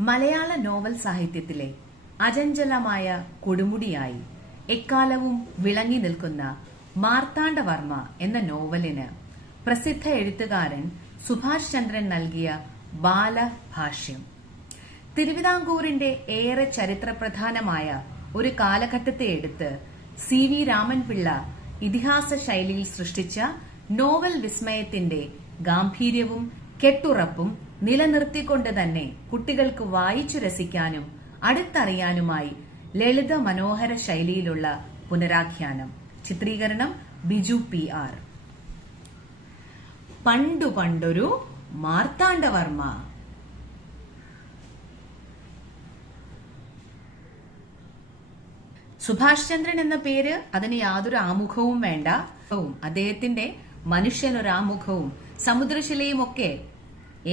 മലയാള novel സാഹിത്യത്തിലെ അചഞ്ചലമായ കൊടുമുടിയായി എക്കാലവും വിളങ്ങി നിൽക്കുന്ന മാർത്താണ്ഡവർമ്മ എന്ന നോവലിന് പ്രസിദ്ധ എഴുത്തുകാരൻ സുഭാഷ് ചന്ദ്രൻ നൽകിയ ബാലഭാഷ്യം. തിരുവിതാംകൂറിന്റെ ഏറെ ചരിത്രപ്രധാനമായ ഒരു കാലഘട്ടത്തെ എടുത്ത് CV രാമൻപിള്ള ഇതിഹാസ ശൈലിയിൽ സൃഷ്ടിച്ച നോവൽ വിസ്മയത്തിന്റെ ഗാംഭീര്യവും കെട്ടുറപ്പും നിലനിർത്തിക്കൊണ്ട് തന്നെ കുട്ടികൾക്ക് വായിച്ചു രസിക്കാനും അടുത്തറിയാനുമായി ലളിത മനോഹര ശൈലിയിലുള്ള പുനരാഖ്യാനം. ചിത്രീകരണം ബിജു PR. പണ്ടു പണ്ടൊരു മാർത്താണ്ഡവർമ്മ. സുഭാഷ് ചന്ദ്രൻ എന്ന പേര് അതിന് യാതൊരു ആമുഖവും വേണ്ട. അദ്ദേഹത്തിന്റെ മനുഷ്യനൊരാമുഖവും സമുദ്രശിലയും ഒക്കെ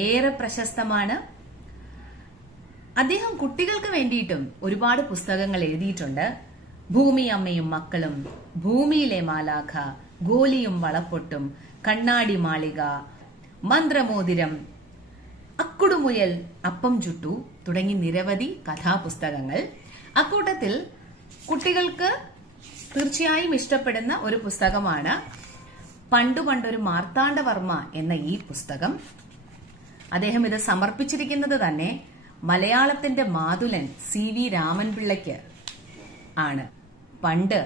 ഏറെ പ്രശസ്തമാണ്. അദ്ദേഹം കുട്ടികൾക്ക് വേണ്ടിയിട്ടും ഒരുപാട് പുസ്തകങ്ങൾ എഴുതിയിട്ടുണ്ട്. ഭൂമി അമ്മയും മക്കളും, ഭൂമിയിലെ മാലാഖ, ഗോലിയും വളപ്പൊട്ടും, കണ്ണാടി മാളിക, മന്ത്രമോതിരം, അക്കുടുമുയൽ അപ്പം ചുട്ടു തുടങ്ങി നിരവധി കഥാപുസ്തകങ്ങൾ. അക്കൂട്ടത്തിൽ കുട്ടികൾക്ക് തീർച്ചയായും ഇഷ്ടപ്പെടുന്ന ഒരു പുസ്തകമാണ് പണ്ടു പണ്ടൊരു മാർത്താണ്ഡവർമ്മ എന്ന ഈ പുസ്തകം. അദ്ദേഹം ഇത് സമർപ്പിച്ചിരിക്കുന്നത് തന്നെ മലയാളത്തിന്റെ മാതുലൻ CV രാമൻപിള്ളയ്ക്ക് ആണ്. പണ്ട്,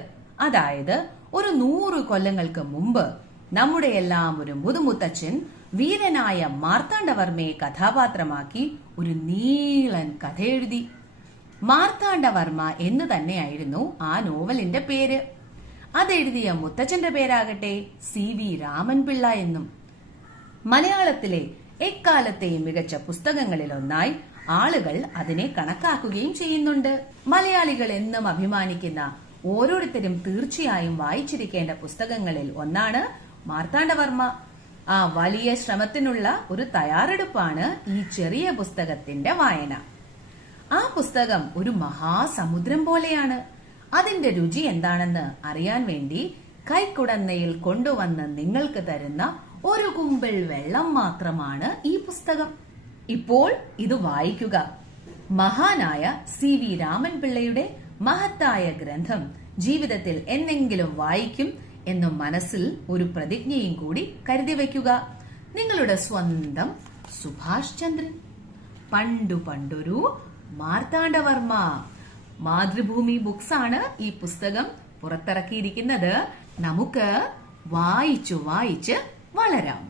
അതായത് ഒരു 100 കൊല്ലങ്ങൾക്ക് മുമ്പ് നമ്മുടെ എല്ലാം ഒരു മുതുമുത്തച്ഛൻ വീരനായ മാർത്താണ്ഡവർമ്മയെ കഥാപാത്രമാക്കി ഒരു നീളൻ കഥ എഴുതി. മാർത്താണ്ഡവർമ്മ എന്ന് തന്നെയായിരുന്നു ആ നോവലിന്റെ പേര്. അതെഴുതിയ മുത്തച്ഛന്റെ പേരാകട്ടെ CV രാമൻപിള്ള എന്നും. മലയാളത്തിലെ എക്കാലത്തെയും മികച്ച പുസ്തകങ്ങളിലൊന്നായി ആളുകൾ അതിനെ കണക്കാക്കുകയും ചെയ്യുന്നുണ്ട്. മലയാളികൾ എന്നും അഭിമാനിക്കുന്ന, ഓരോരുത്തരും തീർച്ചയായും വായിച്ചിരിക്കേണ്ട പുസ്തകങ്ങളിൽ ഒന്നാണ് മാർത്താണ്ഡവർമ്മ. ആ വലിയ ശ്രമത്തിനുള്ള ഒരു തയ്യാറെടുപ്പാണ് ഈ ചെറിയ പുസ്തകത്തിന്റെ വായന. ആ പുസ്തകം ഒരു മഹാസമുദ്രം പോലെയാണ്. അതിന്റെ രുചി എന്താണെന്ന് അറിയാൻ വേണ്ടി കൈക്കുടന്നയിൽ കൊണ്ടുവന്ന് നിങ്ങൾക്ക് തരുന്ന ഒരു കുമ്പിൾ വെള്ളം മാത്രമാണ് ഈ പുസ്തകം. ഇപ്പോൾ ഇത് വായിക്കുക. മഹാനായ CV രാമൻപിള്ളയുടെ മഹത്തായ ഗ്രന്ഥം ജീവിതത്തിൽ എന്നെങ്കിലും വായിക്കും എന്നും മനസ്സിൽ ഒരു പ്രതിജ്ഞയും കൂടി കരുതി വയ്ക്കുക. നിങ്ങളുടെ സ്വന്തം സുഭാഷ് ചന്ദ്രൻ. പണ്ടു പണ്ടൊരു മാർത്താണ്ഡവർമ്മ. മാതൃഭൂമി ബുക്സ് ആണ് ഈ പുസ്തകം പുറത്തിറക്കിയിരിക്കുന്നത്. നമുക്ക് വായിച്ചു വളരാം.